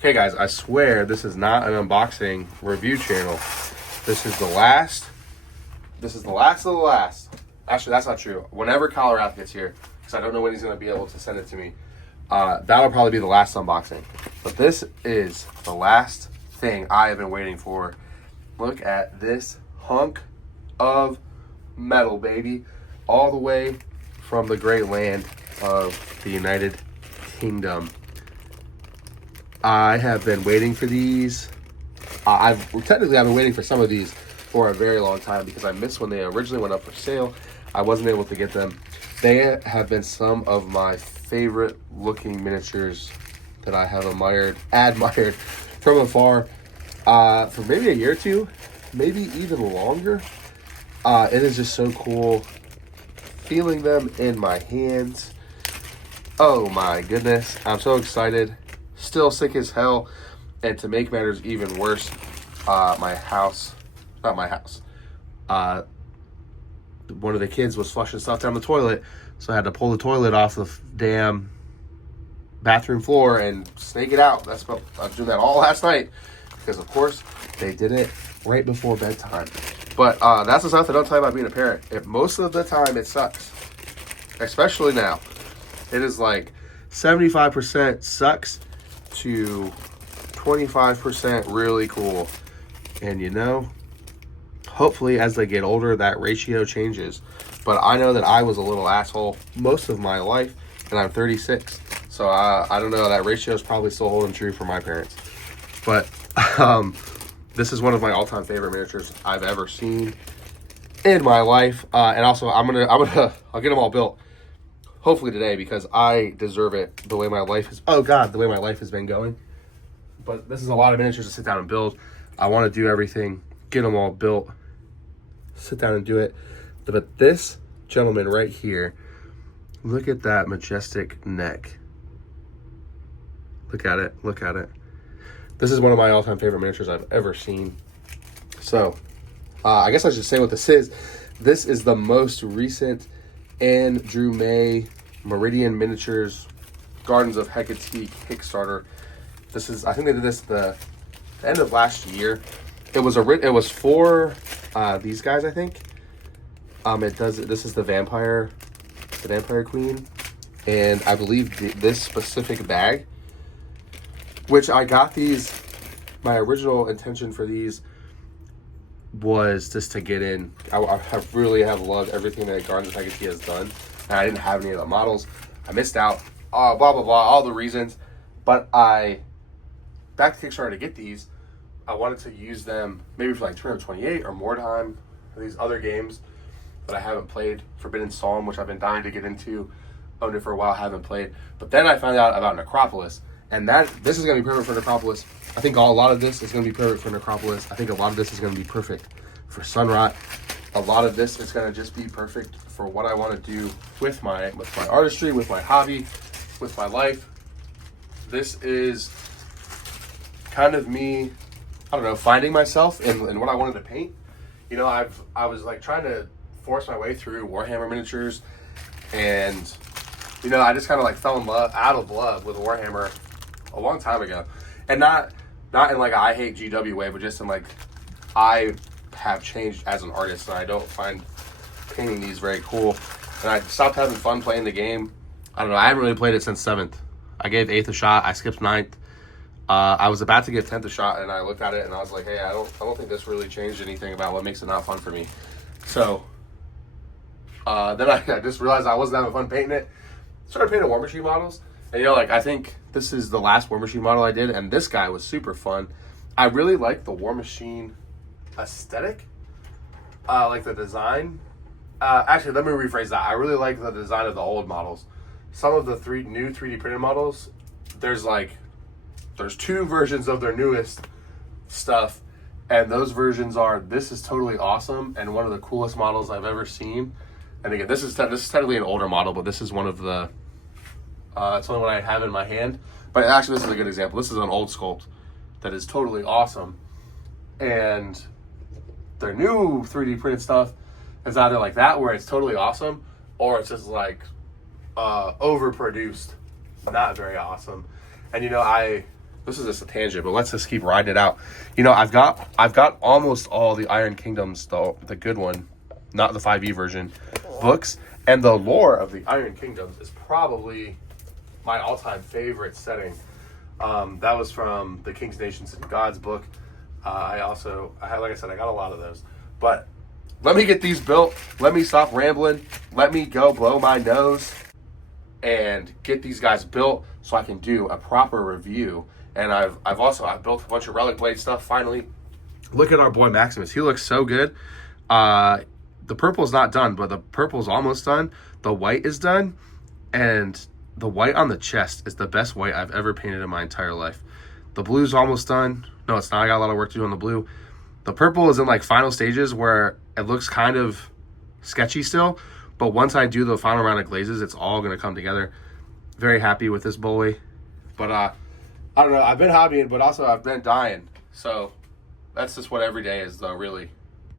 Okay, guys, I swear this is not an unboxing review channel. This is the last of the last. Actually, that's not true. Whenever Colorado gets here, because I don't know when he's going to be able to send it to me, that'll probably be the last unboxing. But this is the last thing I have been waiting for. Look at this hunk of metal, baby. All the way from the great land of the United Kingdom. I have been waiting for these. I've been waiting for some of these for a very long time because I missed when they originally went up for sale. I wasn't able to get them. They have been some of my favorite looking miniatures that I have admired from afar for maybe a year or two, maybe even longer. It is just so cool feeling them in my hands. Oh my goodness, I'm so excited. Still sick as hell. And to make matters even worse, one of the kids was flushing stuff down the toilet, so I had to pull the toilet off the damn bathroom floor and snake it out. I was doing that all last night because, of course, they did it right before bedtime. But that's the stuff that don't tell you about being a parent. Most of the time it sucks, especially now. It is like 75% sucks to 25% really cool. And hopefully as they get older, that ratio changes. But I know that I was a little asshole most of my life, and I'm 36. So I don't know, that ratio is probably still holding true for my parents. But this is one of my all-time favorite miniatures I've ever seen in my life. And also I'll get them all built hopefully today because I deserve it the way my life has been going. But this is a lot of miniatures to sit down and build. I want to do everything, get them all built, sit down and do it. But this gentleman right here, look at that majestic neck. Look at it. This is one of my all-time favorite miniatures I've ever seen. So, I guess I should say what this is. This is the most recent Andrew May Meridian Miniatures Gardens of Hecate Kickstarter. I think they did this the end of last year. It was for these guys, I think. This is the vampire queen, and I believe this specific bag, which I got these. My original intention for these was just to get in. I really have loved everything that Gardens of Hecate has done, and I didn't have any of the models. I missed out. Blah blah blah, all the reasons. But back to Kickstarter to get these. I wanted to use them maybe for like 228 or more time for these other games that I haven't played. Forbidden Psalm, which I've been dying to get into. Owned it for a while, haven't played. But then I found out about Necropolis. And this is going to be perfect for Necropolis. I think a lot of this is going to be perfect for Necropolis. I think a lot of this is going to be perfect for Sunrot. A lot of this is going to just be perfect for what I want to do with my artistry, with my hobby, with my life. This is kind of me, I don't know, finding myself in what I wanted to paint. I was like trying to force my way through Warhammer miniatures, and I just kind of like fell out of love with Warhammer a long time ago. And not in like a I hate GW way, but just in like I have changed as an artist and I don't find painting these very cool. And I stopped having fun playing the game. I don't know, I haven't really played it since 7th. I gave 8th a shot, I skipped 9th. I was about to give 10th a shot, and I looked at it and I was like, hey, I don't think this really changed anything about what makes it not fun for me. So then I just realized I wasn't having fun painting it. Started painting Warmachine models, and I think this is the last Warmachine model I did, and this guy was super fun. I really like the Warmachine aesthetic, like the design. Actually, let me rephrase that. I really like the design of the old models. Some of the new 3D printed models, there's 2 versions of their newest stuff, and those versions are, this is totally awesome and one of the coolest models I've ever seen. And again, this is technically an older model, but this is one of the it's the only one I have in my hand. But actually, this is a good example. This is an old sculpt that is totally awesome, and their new 3D printed stuff is either like that, where it's totally awesome, or it's just like overproduced, not very awesome. And this is just a tangent, but let's just keep riding it out. You know, I've got almost all the Iron Kingdoms, the good one, not the 5e version, books. And the lore of the Iron Kingdoms is probably my all-time favorite setting. That was from the King's Nations and Gods book. Like I said, I got a lot of those. But let me get these built. Let me stop rambling. Let me go blow my nose and get these guys built so I can do a proper review. And I've built a bunch of Relic Blade stuff finally. Look at our boy Maximus. He looks so good. The purple's not done, but the purple's almost done. The white is done, and the white on the chest is the best white I've ever painted in my entire life. The blue's almost done. No, it's not. I got a lot of work to do on the blue. The purple is in like final stages where it looks kind of sketchy still, but once I do the final round of glazes, it's all going to come together. Very happy with this boy. But I don't know. I've been hobbying, but also I've been dying. So that's just what every day is, though, really.